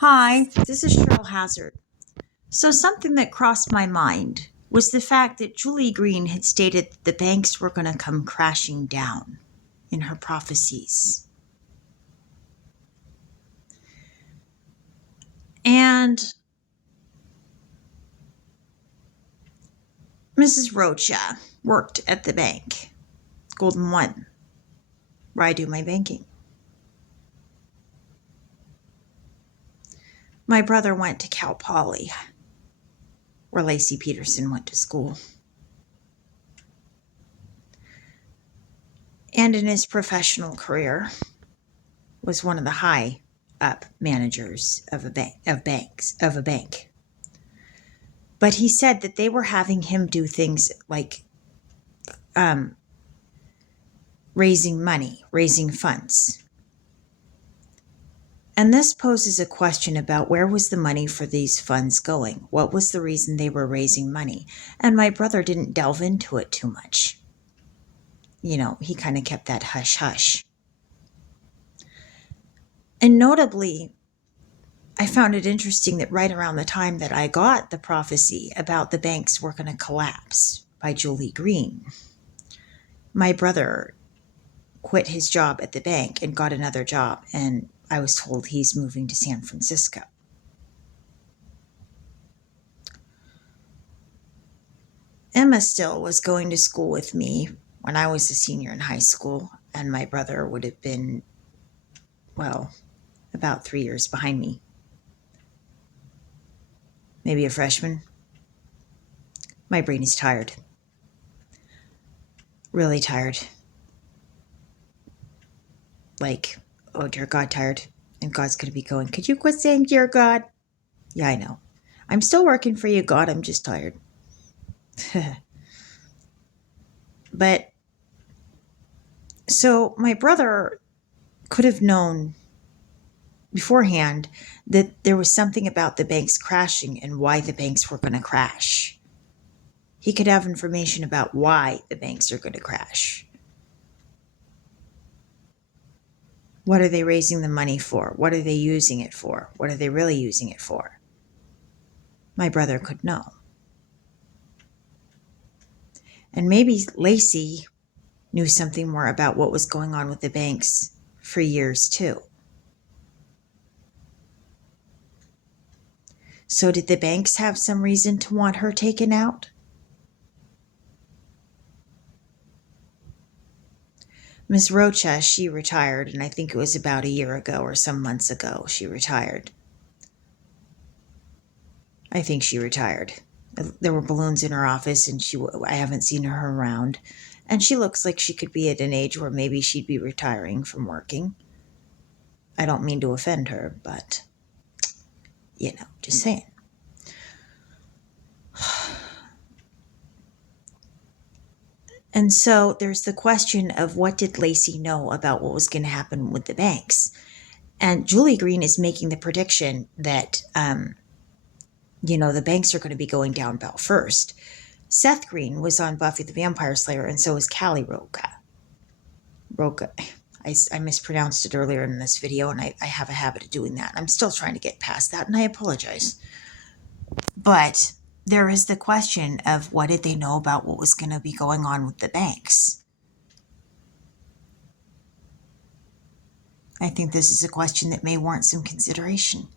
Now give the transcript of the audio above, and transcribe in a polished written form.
Hi, this is Cheryl Hazard. So, something that crossed my mind was the fact that Julie Green had stated that the banks were going to come crashing down in her prophecies. And Mrs. Rocha worked at the bank, Golden One, where I do my banking. My brother went to Cal Poly, where Lacey Peterson went to school. And in his professional career, was one of the high up managers of a bank. But he said that they were having him do things like raising money, raising funds. And this poses a question about where was the money for these funds going? What was the reason they were raising money? And my brother didn't delve into it too much. He kind of kept that hush hush. And notably, I found it interesting that right around the time that I got the prophecy about the banks were going to collapse by Julie Green, my brother quit his job at the bank and got another job, and I was told he's moving to San Francisco. Emma still was going to school with me when I was a senior in high school, and my brother would have been, well, about 3 years behind me. Maybe a freshman. My brain is tired. Really tired. Like, oh dear God, tired. And God's going to be going, could you quit saying dear God? Yeah, I know. I'm still working for you, God. I'm just tired. But so my brother could have known beforehand that there was something about the banks crashing and why the banks were going to crash. He could have information about why the banks are going to crash. What are they raising the money for? What are they using it for? What are they really using it for? My brother could know. And maybe Lacey knew something more about what was going on with the banks for years too. So did the banks have some reason to want her taken out? Ms. Rocha, she retired, and I think it was about a year ago or some months ago she retired. I think she retired. There were balloons in her office, and I haven't seen her around. And she looks like she could be at an age where maybe she'd be retiring from working. I don't mean to offend her, but, just saying. And so there's the question of what did Lacey know about what was going to happen with the banks? And Julie Green is making the prediction that, the banks are going to be going down bell first. Seth Green was on Buffy the Vampire Slayer, and so is Callie Roca. I mispronounced it earlier in this video, and I have a habit of doing that. I'm still trying to get past that, and I apologize. But there is the question of what did they know about what was going to be going on with the banks? I think this is a question that may warrant some consideration.